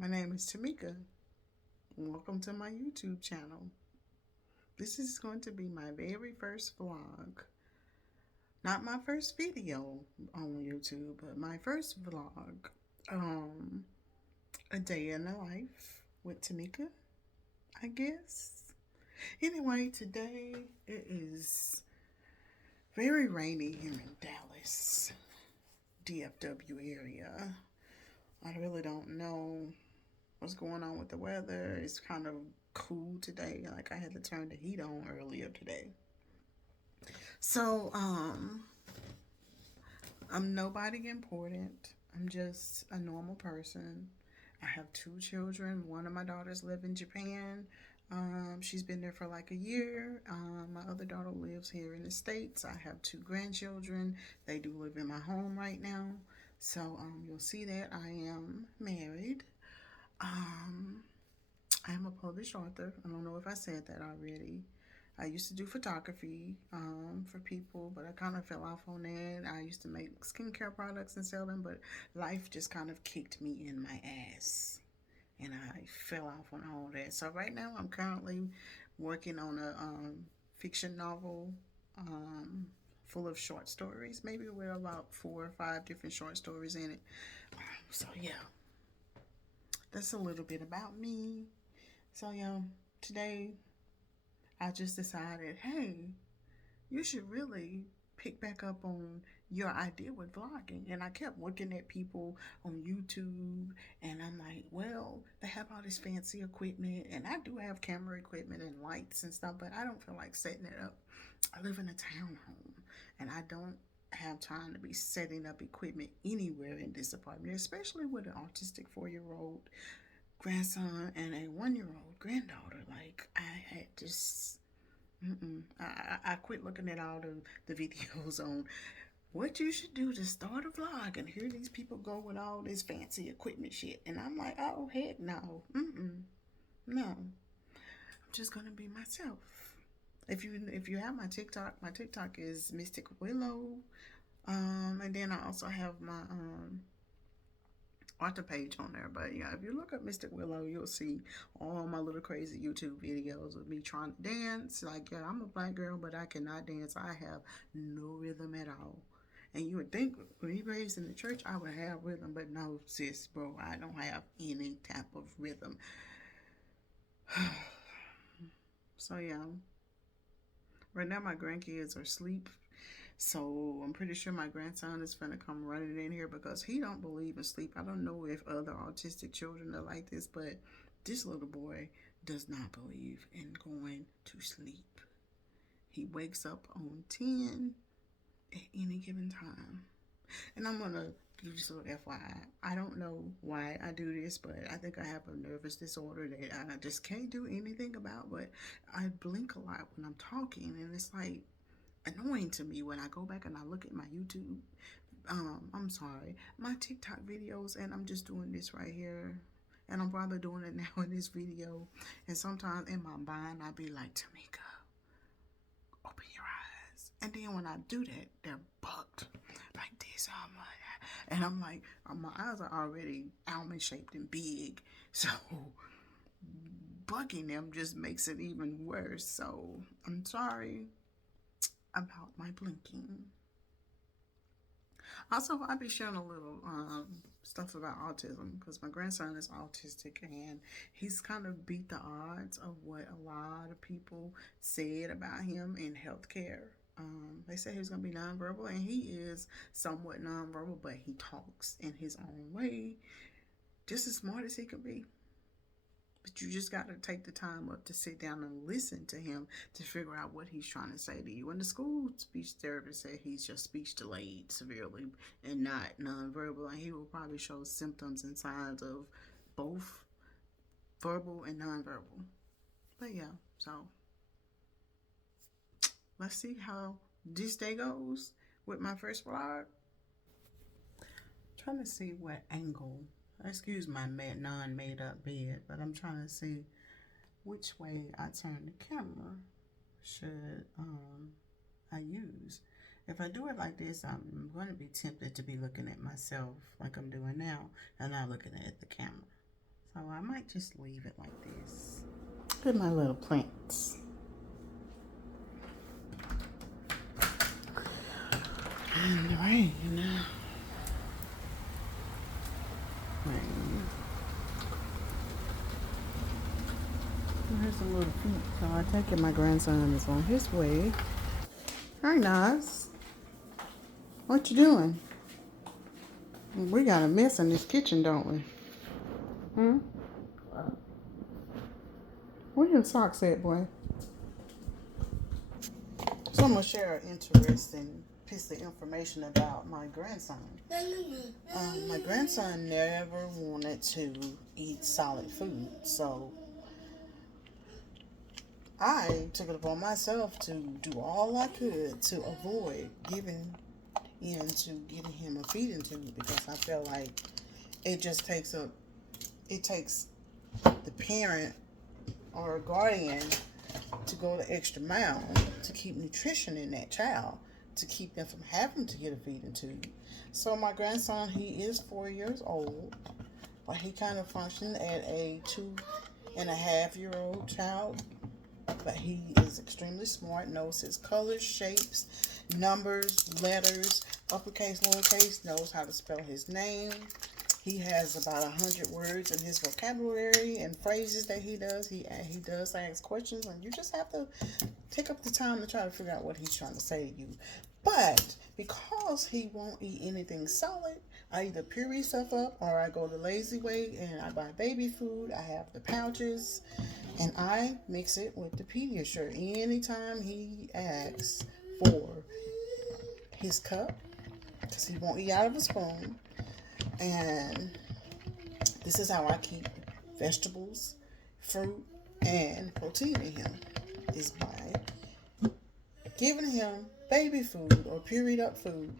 My name is Tamika. Welcome to my YouTube channel. This is going to be my very first vlog. Not my first video on YouTube, but my first vlog. Um, a day in the life with Tamika, I guess. Anyway, today it is very rainy here in Dallas, DFW area. I really don't know what's going on with the weather. It's kind of cool today. Like I had to turn the heat on earlier today. So, I'm nobody important. I'm just a normal person. I have two children. One of my daughters live in Japan. She's been there for like a year. My other daughter lives here in the States. I have two grandchildren. They do live in my home right now. So you'll see that I am married. Um, I am a published author. I don't know if I said that already. I used to do photography for people, but I kind of fell off on that. I used to make skincare products and sell them, but life just kind of kicked me in my ass. And I fell off on all that. So right now I'm currently working on a fiction novel full of short stories, maybe with about 4 or 5 different short stories in it. So yeah, that's a little bit about me. So yeah, today I just decided, hey, you should really pick back up on your idea with vlogging. And I kept looking at people on YouTube and I'm like, well, they have all this fancy equipment and I do have camera equipment and lights and stuff, but I don't feel like setting it up. I live in a townhome and I don't have time to be setting up equipment anywhere in this apartment, especially with an autistic 4-year-old grandson and a 1-year-old granddaughter. Like I had just I quit looking at all the videos on what you should do to start a vlog, and here these people go with all this fancy equipment shit, and I'm like, oh heck no, no, I'm just gonna be myself. If you have my TikTok is Mystic Willow, and then I also have my author page on there. But yeah, if you look up Mystic Willow, you'll see all my little crazy YouTube videos of me trying to dance. Like, yeah, I'm a black girl, but I cannot dance. I have no rhythm at all. And you would think when you raised in the church, I would have rhythm, but no, sis, bro, I don't have any type of rhythm. So yeah, right now my grandkids are asleep. So I'm pretty sure my grandson is gonna come running in here because he don't believe in sleep. I don't know if other autistic children are like this, but this little boy does not believe in going to sleep. He wakes up on 10 at any given time. And I'm gonna give you just a little FYI. I don't know why I do this, but I think I have a nervous disorder that I just can't do anything about. But I blink a lot when I'm talking, and it's like annoying to me when I go back and I look at my YouTube. I'm sorry, my TikTok videos, and I'm just doing this right here. And I'm probably doing it now in this video. And sometimes in my mind, I'll be like, Tamika, open your eyes. And then when I do that, they're bugged like this. And I'm like, my eyes are already almond shaped and big. So bugging them just makes it even worse. So I'm sorry about my blinking. Also, I'll be sharing a little stuff about autism because my grandson is autistic and he's kind of beat the odds of what a lot of people said about him in healthcare. They said he was going to be nonverbal, and he is somewhat nonverbal, but he talks in his own way, just as smart as he can be. But you just got to take the time up to sit down and listen to him to figure out what he's trying to say to you. And the school speech therapist said he's just speech delayed severely and not nonverbal. And he will probably show symptoms and signs of both verbal and nonverbal. But yeah, so let's see how this day goes with my first vlog. Trying to see what angle. Excuse my non-made up bed, but I'm trying to see which way I turn the camera should I use. If I do it like this, I'm going to be tempted to be looking at myself like I'm doing now and not looking at the camera. So I might just leave it like this. Look at my little plants. And the rain. Rain. Here's some little feet. So I take it my grandson is on his way. Hi, Nas. What you doing? We got a mess in this kitchen, don't we? Where your socks at, boy? So I'm going to share an interesting piece of information about my grandson. My grandson never wanted to eat solid food, so I took it upon myself to do all I could to avoid giving in to getting him a feeding tube, because I feel like it takes the parent or a guardian to go the extra mile to keep nutrition in that child, to keep them from having to get a feeding tube. So my grandson, he is 4 years old, but he kind of functioned at a 2.5-year-old child. But he is extremely smart, knows his colors, shapes, numbers, letters, uppercase, lowercase, knows how to spell his name. He has about 100 words in his vocabulary and phrases that he does. He does ask questions, and you just have to take up the time to try to figure out what he's trying to say to you. But because he won't eat anything solid, I either puree stuff up or I go the lazy way and I buy baby food. I have the pouches and I mix it with the Pediasure. Anytime he asks for his cup, because he won't eat out of a spoon. And this is how I keep vegetables, fruit, and protein in him, is by giving him baby food or pureed up food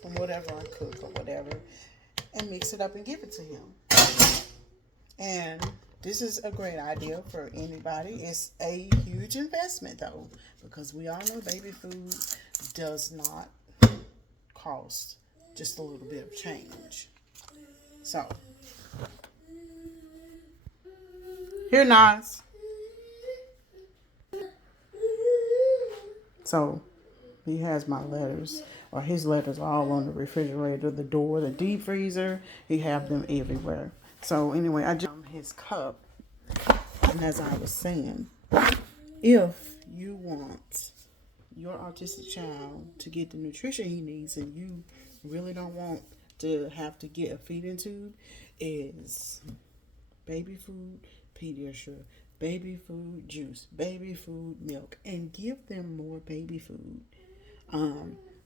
from whatever I cook or whatever, and mix it up and give it to him. And this is a great idea for anybody. It's a huge investment though, because we all know baby food does not cost just a little bit of change. So, here, Nas. So, he has my letters, or his letters are all on the refrigerator, the door, the deep freezer. He have them everywhere. So anyway, I just his cup. And as I was saying, if you want your autistic child to get the nutrition he needs and you really don't want to have to get a feeding tube, is baby food, Pediasure, baby food juice, baby food milk, and give them more baby food.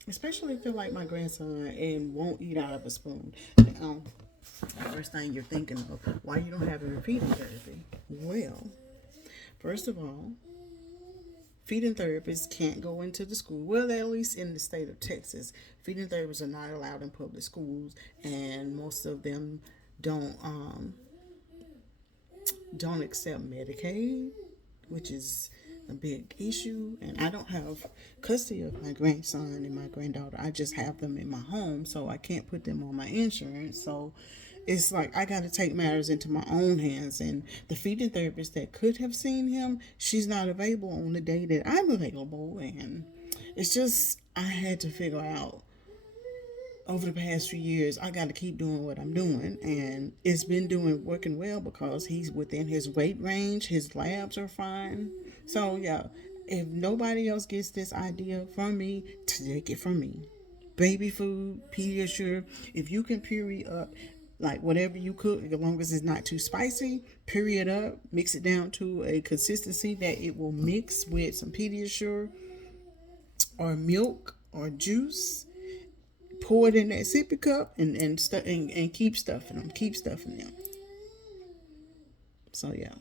Especially if they're like my grandson and won't eat out of a spoon. First thing you're thinking of, why you don't have him in feeding therapy? Well, first of all, feeding therapists can't go into the school. Well, at least in the state of Texas, feeding therapists are not allowed in public schools, and most of them don't accept Medicaid, which is a big issue. And I don't have custody of my grandson and my granddaughter. I just have them in my home, so I can't put them on my insurance. So it's like I got to take matters into my own hands. And the feeding therapist that could have seen him, she's not available on the day that I'm available. And it's just, I had to figure out over the past few years, I got to keep doing what I'm doing. And it's been working well because he's within his weight range. His labs are fine. So yeah, if nobody else gets this idea from me, take it from me. Baby food, Pediasure, if you can puree up like whatever you cook, as long as it's not too spicy, puree it up, mix it down to a consistency that it will mix with some Pediasure or milk or juice. Pour it in that sippy cup and keep stuffing them. So yeah.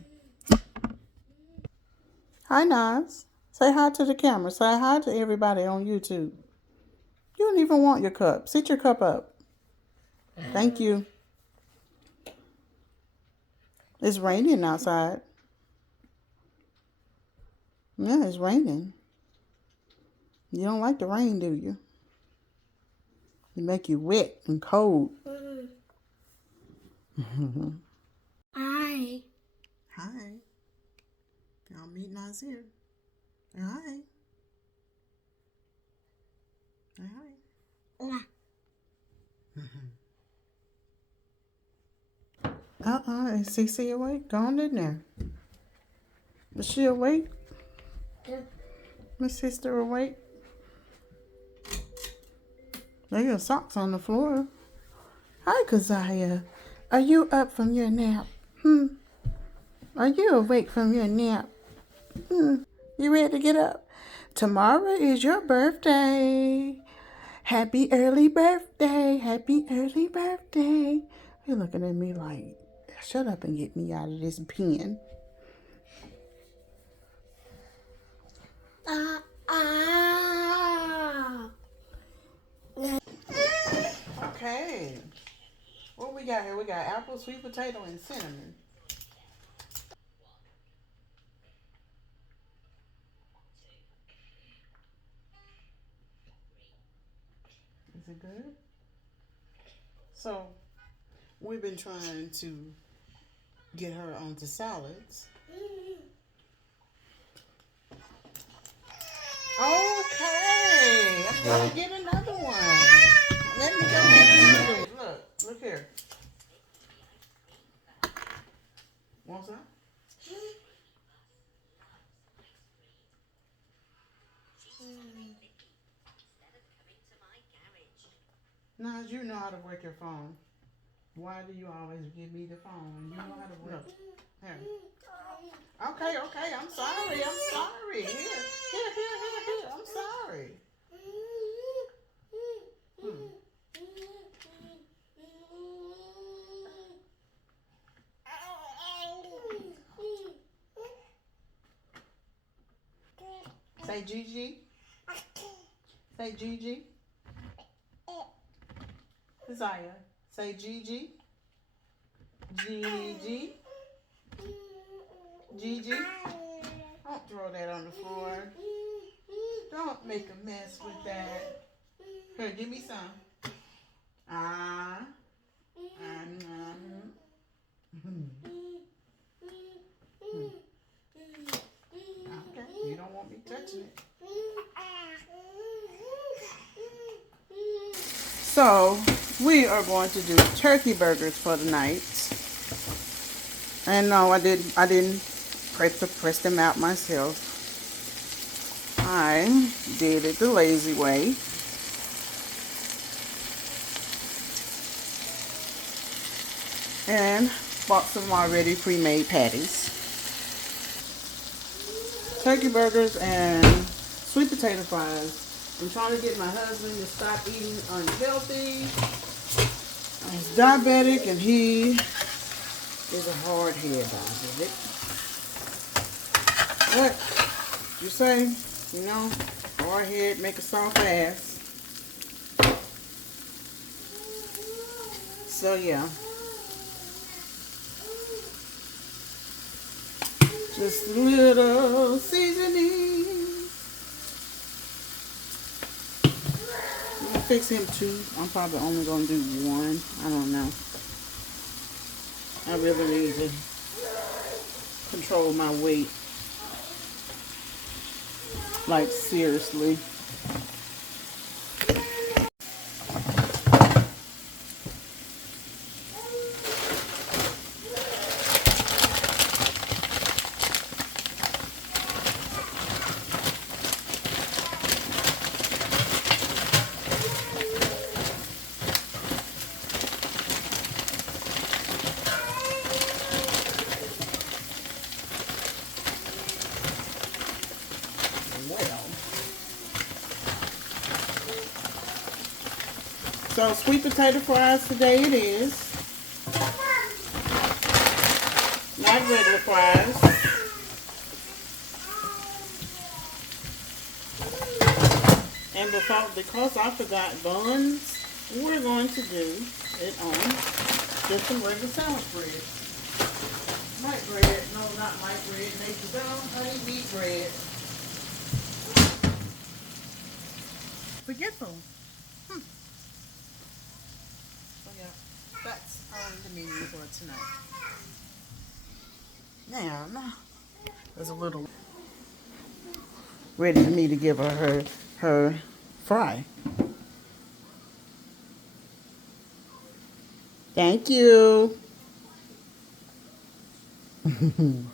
Hi, Nas. Say hi to the camera. Say hi to everybody on YouTube. You don't even want your cup. Sit your cup up. Thank you. It's raining outside. Yeah, it's raining. You don't like the rain, do you? It make you wet and cold. Hi. Hi. Y'all meet Nazir. Hi. Hi. Is Cece awake? Go on in there. Is she awake? Yeah. My sister awake? There your socks on the floor. Hi, Keziah. Are you up from your nap? Are you awake from your nap? You ready to get up? Tomorrow is your birthday. Happy early birthday. Happy early birthday. You're looking at me like, shut up and get me out of this pen. Okay. What we got here? We got apple, sweet potato, and cinnamon. Is it good? So, we've been trying to get her onto salads. Okay. I'm going to get another one. Let me go get another one. Look here. Want some? Naz, you know how to work your phone. Why do you always give me the phone? You know how to work. Here. Okay. I'm sorry. Here. I'm sorry. Say Gigi. Say Gigi. Desire. Say Gigi. Gigi. Gigi. Don't throw that on the floor. Don't make a mess with that. Here, give me some. Ah. Okay, you don't want me touching it. So, we are going to do turkey burgers for the night. And no, I didn't press them out myself. I did it the lazy way. And bought some already pre-made patties. Turkey burgers and sweet potato fries. I'm trying to get my husband to stop eating unhealthy. He's diabetic and he is a hard head about it. What you say? You know, hard head make a soft ass. So yeah. Just a little seasoning. I'm gonna fix him 2. I'm probably only gonna do 1. I don't know. I really need to control my weight. Like seriously. So sweet potato fries today it is. Not regular fries. And because I forgot buns, we're going to do it on just some regular sandwich bread. Light bread. No, not light bread. Nature's own honey wheat bread. Forgetful. So yeah, that's the menu for tonight. Now, there's a little ready for me to give her fry. Thank you. Did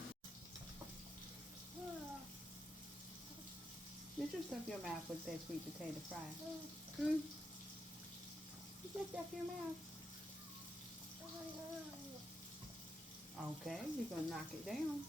you stuff your mouth with that sweet potato fry? Mm. You just stuff your mouth. Okay, you're gonna knock it down.